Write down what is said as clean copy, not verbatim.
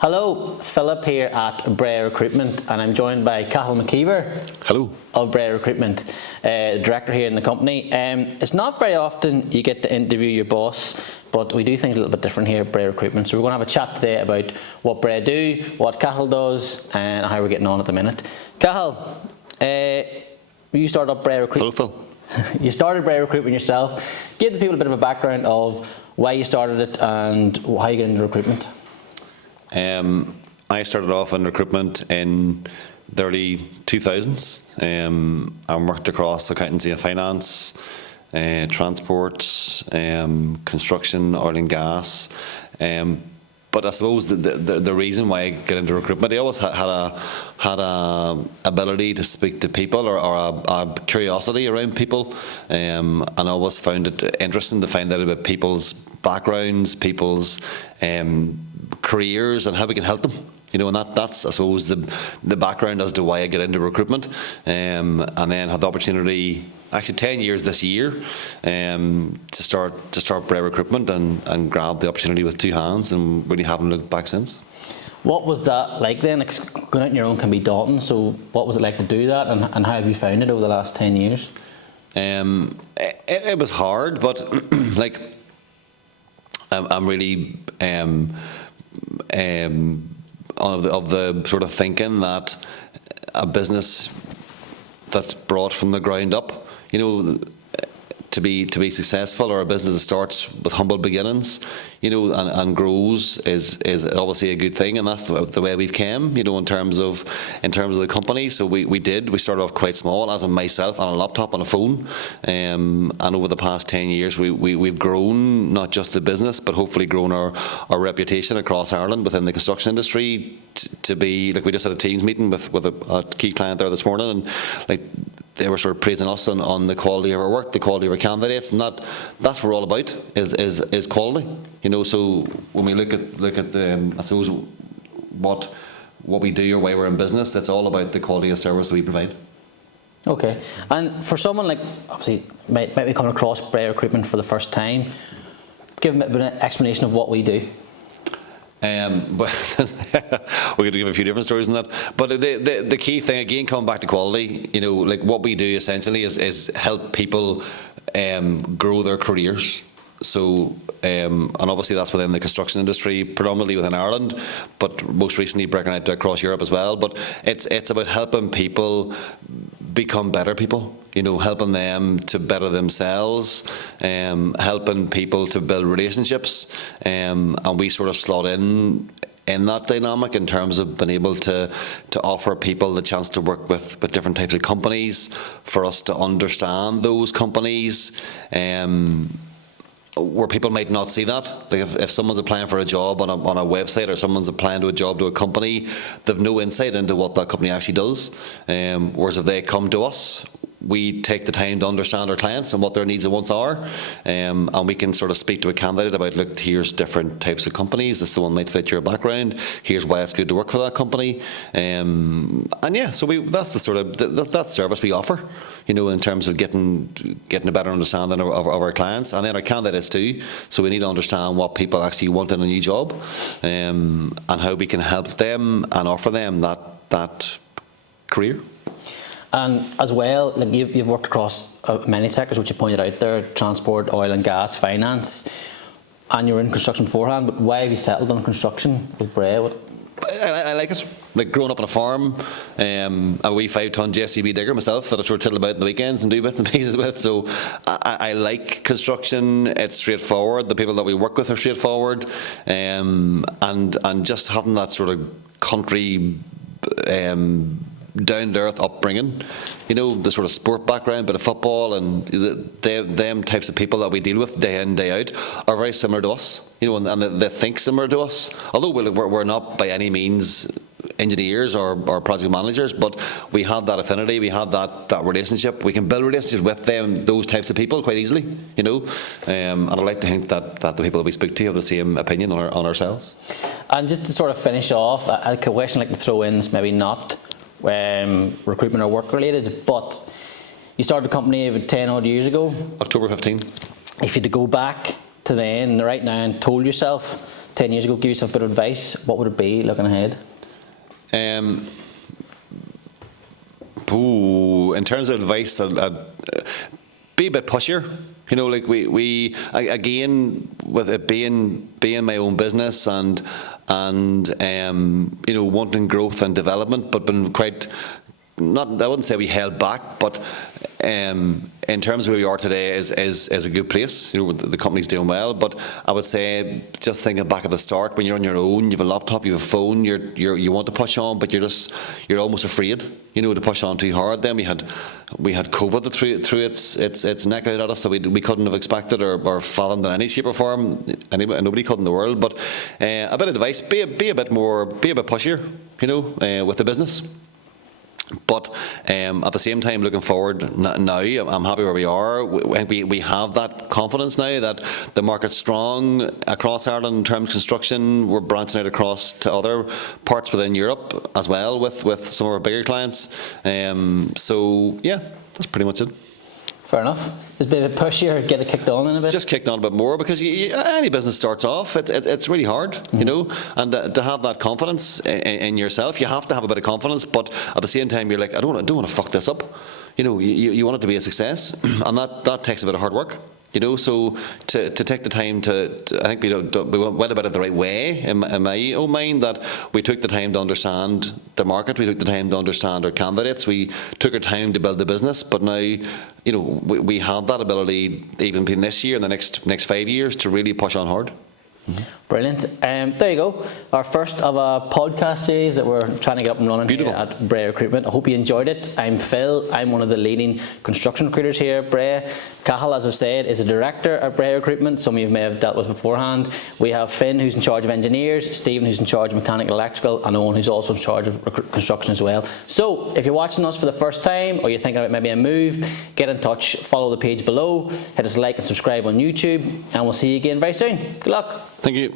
Hello, Philip here at Breagh Recruitment, and I'm joined by Cathal Hello. of Breagh Recruitment, director here in the company. It's not very often you get to interview your boss, but we do things a little bit different here at Breagh Recruitment. So we're going to have a chat today about what Breagh do, what Cathal does, and how we're getting on at the minute. Cathal, you started up Breagh Recruitment. Hello, Phil. You started Breagh Recruitment yourself. Give the people a bit of a background of why you started it and how you got into recruitment. I started off in recruitment in the early 2000s. I worked across accountancy and finance, transport, construction, oil and gas. But I suppose the reason why I got into recruitment, I always had a ability to speak to people, or a curiosity around people, and I always found it interesting to find out about people's backgrounds, people's careers, and how we can help them. And that's I suppose the background as to why I get into recruitment, and then had the opportunity, actually 10 years this year, to start Breagh Recruitment and grab the opportunity with two hands, and really haven't looked back since. What was that like then? Going out on your own can be daunting, so what was it like to do that, and how have you found it over the last 10 years? It was hard, but I'm really of the sort of thinking that a business that's brought from the ground up, to be successful, or a business that starts with humble beginnings, and grows is obviously a good thing, and that's the way we've came, in terms of the company. So we started off quite small, as in myself, on a laptop, on a phone, and over the past 10 years we've grown not just the business, but hopefully grown our reputation across Ireland within the construction industry to be, like, we just had a Teams meeting with a key client there this morning, and they were sort of praising us on the quality of our work, the quality of our candidates, and that's what we're all about, is quality. So when we look at I suppose what we do or why we're in business, it's all about the quality of service we provide. Okay, and for someone like, obviously, might be coming across Breagh Recruitment for the first time, give them an explanation of what we do. But we could give a few different stories on that. But the key thing, again, coming back to quality, what we do essentially is help people grow their careers. So, and obviously that's within the construction industry, predominantly within Ireland, but most recently breaking out across Europe as well. But it's about helping people become better people, helping them to better themselves, helping people to build relationships, and we sort of slot in that dynamic in terms of being able to offer people the chance to work with different types of companies, for us to understand those companies, where people might not see that. Like if someone's applying for a job on a website, or someone's applying to a job to a company, they've no insight into what that company actually does. Whereas if they come to us, we take the time to understand our clients and what their needs and wants are, and we can sort of speak to a candidate about, look, here's different types of companies, this one might fit your background, here's why it's good to work for that company, and yeah, so that's the sort of that service we offer, in terms of getting a better understanding of our clients, and then our candidates too. So we need to understand what people actually want in a new job, and how we can help them and offer them that career. And as well, like you've worked across many sectors, which you pointed out there: transport, oil and gas, finance, and you were in construction beforehand. But why have you settled on construction with Breagh? I like it. Like, growing up on a farm, a wee 5-ton JCB digger myself that I sort of tittle about in the weekends and do bits and pieces with. So I like construction. It's straightforward. The people that we work with are straightforward, and just having that sort of country, down-to-earth upbringing, the sort of sport background, bit of football, and them types of people that we deal with day in, day out are very similar to us, and they think similar to us. Although we're not by any means engineers or project managers, but we have that affinity, we have that relationship. We can build relationships with those types of people quite easily, and I like to think that the people that we speak to have the same opinion on ourselves. And just to sort of finish off, a question I'd like to throw in is maybe not recruitment or work related, but you started the company about 10 odd years ago. October 15. If you had to go back to then, right now, and told yourself 10 years ago, give yourself a bit of advice, what would it be looking ahead? In terms of advice, be a bit pushier. You know, like we again, with it being my own business and you know, wanting growth and development, but been quite, not, I wouldn't say we held back, but in terms of where we are today is a good place. You know, the company's doing well, but I would say, just thinking back at the start, when you're on your own, you have a laptop, you have a phone, you want to push on, but you're almost afraid, you know, to push on too hard. Then we had COVID that threw its neck out at us that we couldn't have expected or fathomed in any shape or form. Nobody could in the world. But a bit of advice: be a bit pushier, you know, with the business. But at the same time, looking forward now, I'm happy where we are. We have that confidence now that the market's strong across Ireland in terms of construction. We're branching out across to other parts within Europe as well with some of our bigger clients. So yeah, that's pretty much it. Fair enough. Just be a bit pushy or get it kicked on in a bit? Just kicked on a bit more, because any business starts off, it's really hard, you know, and to have that confidence in yourself, you have to have a bit of confidence, but at the same time, you're like, I don't want to fuck this up. You know, you want it to be a success, and that takes a bit of hard work. You know, so to take the time I think we went about it the right way in my own mind, that we took the time to understand the market, we took the time to understand our candidates, we took our time to build the business, but now, you know, we have that ability, even in this year and the next 5 years, to really push on hard. Brilliant. There you go. Our first of a podcast series that we're trying to get up and running here at Breagh Recruitment. I hope you enjoyed it. I'm Phil. I'm one of the leading construction recruiters here at Breagh. Cathal, as I've said, is a director at Breagh Recruitment. Some of you may have dealt with beforehand. We have Finn, who's in charge of engineers, Stephen, who's in charge of mechanical electrical, and Owen, who's also in charge of construction as well. So if you're watching us for the first time, or you're thinking about maybe a move, get in touch, follow the page below, hit us like and subscribe on YouTube, and we'll see you again very soon. Good luck. Thank you.